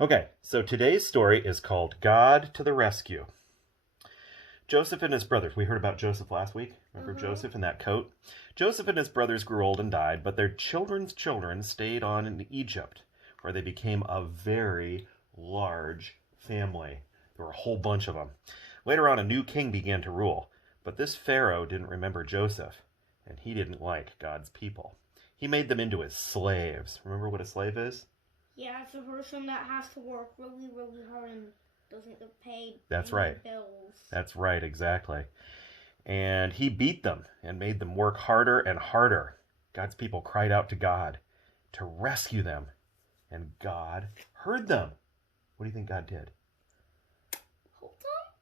Okay, so today's story is called God to the Rescue. Joseph and his brothers. We heard about Joseph last week. Remember Joseph in that coat? Joseph and his brothers grew old and died, but their children's children stayed on in Egypt, where they became a very large family. There were a whole bunch of them. Later on, a new king began to rule, but this Pharaoh didn't remember Joseph, and he didn't like God's people. He made them into his slaves. Remember what a slave is? Yeah, it's a person that has to work really, really hard and doesn't get paid. That's right. Bills. That's right, exactly. And he beat them and made them work harder and harder. God's people cried out to God to rescue them, and God heard them. What do you think God did?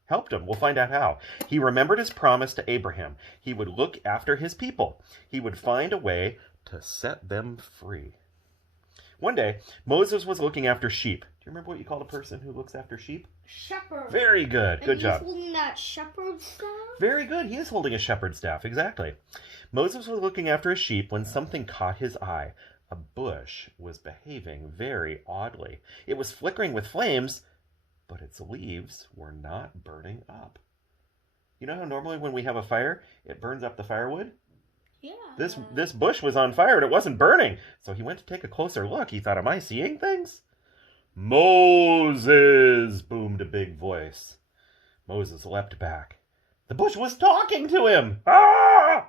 Helped them. We'll find out how. He remembered his promise to Abraham. He would look after his people. He would find a way to set them free. One day, Moses was looking after sheep. Do you remember what you called a person who looks after sheep? Shepherd. Very good. Good job. He's holding that shepherd staff? Very good. He is holding a shepherd's staff. Exactly. Moses was looking after a sheep when something caught his eye. A bush was behaving very oddly. It was flickering with flames, but its leaves were not burning up. You know how normally when we have a fire, it burns up the firewood? Yeah. This bush was on fire and it wasn't burning. So he went to take a closer look. He thought, am I seeing things? Moses, boomed a big voice. Moses leapt back. The bush was talking to him. Ah!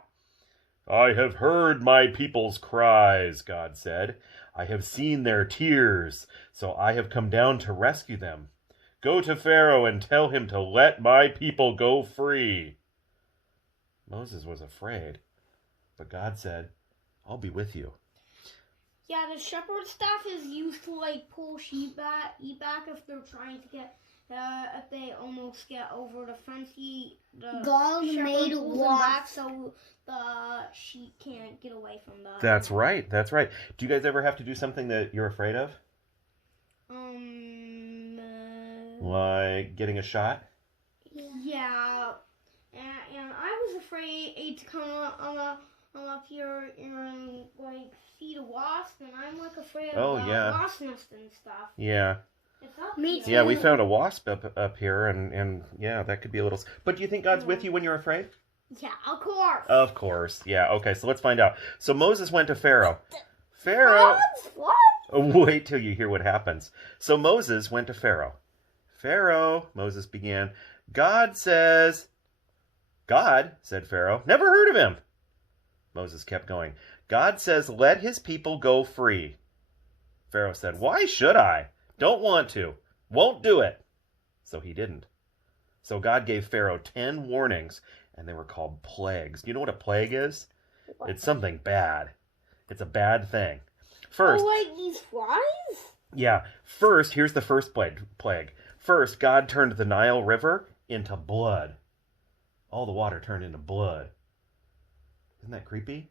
I have heard my people's cries, God said. I have seen their tears, so I have come down to rescue them. Go to Pharaoh and tell him to let my people go free. Moses was afraid, but God said, I'll be with you. Yeah, the shepherd staff is used to pull sheep back if they're trying to get if they almost get over the fence. God made them back so the sheep can't get away from the. That's right. That's right. Do you guys ever have to do something that you're afraid of? Like getting a shot? Yeah. And I was afraid to come up here and feed a wasp, and I'm afraid of wasp nest and stuff. Yeah. It's up Me here. too. Yeah, we found a wasp up here, and yeah, that could be a little. But do you think God's with you when you're afraid? Yeah, of course. Of course. Yeah. Okay. So let's find out. So Moses went to Pharaoh. Pharaoh. What? Wait till you hear what happens. So Moses went to Pharaoh. Pharaoh, Moses began. God says. God, said Pharaoh. Never heard of him. Moses kept going. God says, let his people go free. Pharaoh said, why should I? Don't want to. Won't do it. So he didn't. So God gave Pharaoh 10 warnings, and they were called plagues. Do you know what a plague is? What? It's something bad. It's a bad thing. First, These flies? yeah. First, here's the first plague. First, God turned the Nile River into blood. All the water turned into blood. Isn't that creepy?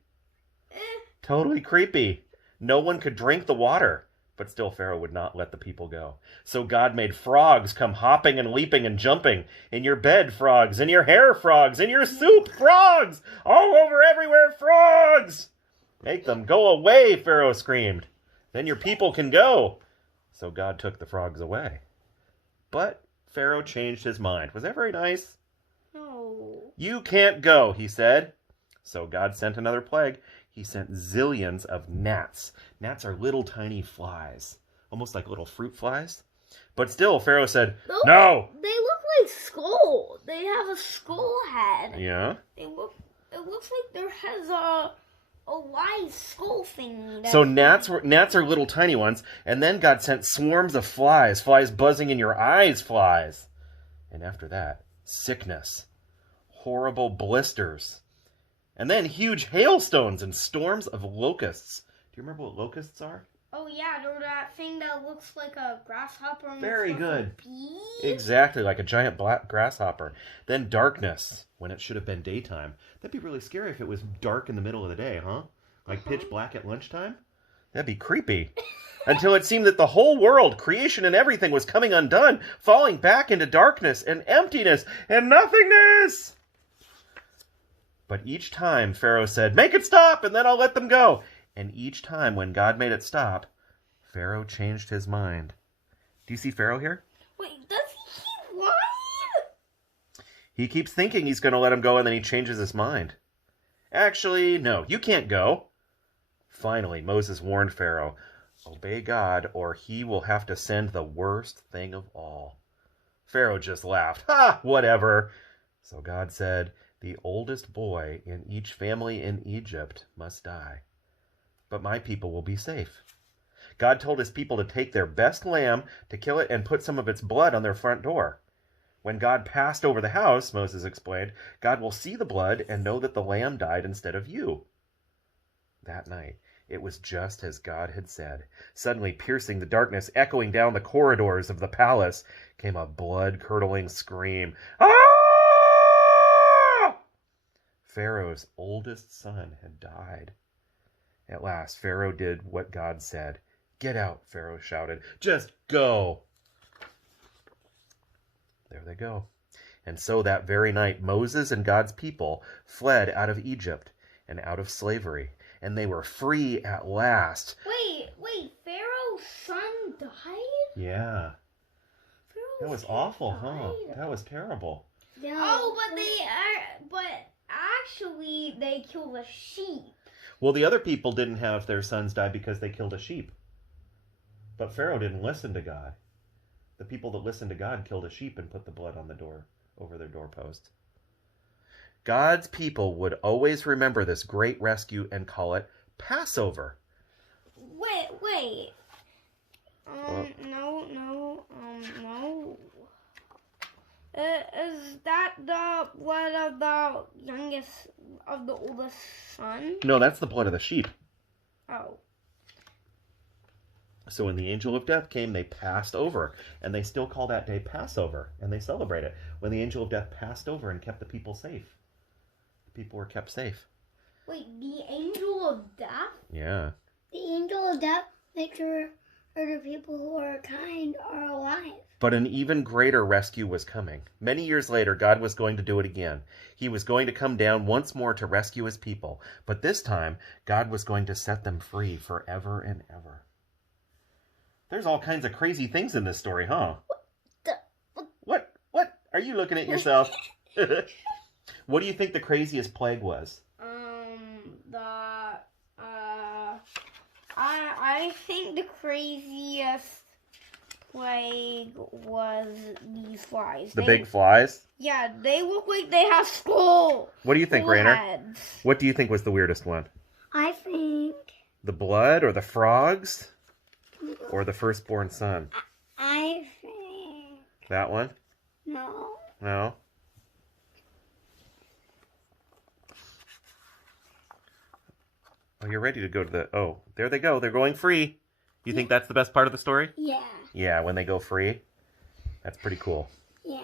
Totally creepy. No one could drink the water, but still Pharaoh would not let the people go. So God made frogs come hopping and leaping and jumping. In your bed, frogs. In your hair, frogs. In your soup, frogs. All over everywhere, frogs. Make them go away, Pharaoh screamed. Then your people can go. So God took the frogs away. But Pharaoh changed his mind. Was that very nice? No. You can't go, he said. So God sent another plague. He sent zillions of gnats. Gnats are little tiny flies, almost like little fruit flies. But still, Pharaoh said, no. They look like skull. They have a skull head. Yeah. It looks like their head's a live skull thing. So gnats are little tiny ones, and then God sent swarms of flies buzzing in your eyes, flies. And after that, sickness, horrible blisters. And then huge hailstones and storms of locusts. Do you remember what locusts are? Oh yeah, they're that thing that looks like a grasshopper. And Very good. Bee. Exactly, like a giant black grasshopper. Then darkness, when it should have been daytime. That'd be really scary if it was dark in the middle of the day, huh? Like pitch black at lunchtime? That'd be creepy. Until it seemed that the whole world, creation and everything, was coming undone, falling back into darkness and emptiness and nothingness. But each time Pharaoh said, make it stop, and then I'll let them go. And each time when God made it stop, Pharaoh changed his mind. Do Do you see Pharaoh here? Wait, does he keep lying? He keeps thinking he's going to let him go, and then he changes his mind. Actually, no, you can't go. Finally, Moses warned Pharaoh, obey God, or he will have to send the worst thing of all. Pharaoh just laughed. Ha! Whatever. So God said, the oldest boy in each family in Egypt must die. But my people will be safe. God told his people to take their best lamb, to kill it, and put some of its blood on their front door. When God passed over the house, Moses explained, God will see the blood and know that the lamb died instead of you. That night, it was just as God had said. Suddenly, piercing the darkness, echoing down the corridors of the palace, came a blood-curdling scream. Ah! Pharaoh's oldest son had died. At last, Pharaoh did what God said. Get out, Pharaoh shouted. Just go. There they go. And so that very night, Moses and God's people fled out of Egypt and out of slavery, and they were free at last. Wait, Pharaoh's son died? Yeah. That was awful, died. huh? That was terrible. Yeah. Oh, but actually they killed a sheep. Well, the other people didn't have their sons die because they killed a sheep. But Pharaoh didn't listen to God. The people that listened to God killed a sheep and put the blood on the door, over their doorposts. God's people would always remember this great rescue and call it Passover. Wait. No. Is that the blood of the oldest son? No, that's the blood of the sheep. Oh. So when the angel of death came, they passed over. And they still call that day Passover. And they celebrate it. When the angel of death passed over and kept the people safe. The people were kept safe. Wait, the angel of death? Yeah. The angel of death makes sure the people who are kind are alive. But an even greater rescue was coming. Many years later, God was going to do it again. He was going to come down once more to rescue his people. But this time, God was going to set them free forever and ever. There's all kinds of crazy things in this story, huh? What? Are you looking at yourself? What do you think the craziest plague was? I think the craziest plague was these flies. The big flies? Yeah, they look like they have skulls. What do you think, Rainer? Heads. What do you think was the weirdest one? I think... The blood or the frogs? Or the firstborn son? I think... That one? No. No? Oh, you're ready to go to the... Oh, there they go. They're going free. You think that's the best part of the story? Yeah. Yeah, when they go free. That's pretty cool. Yeah.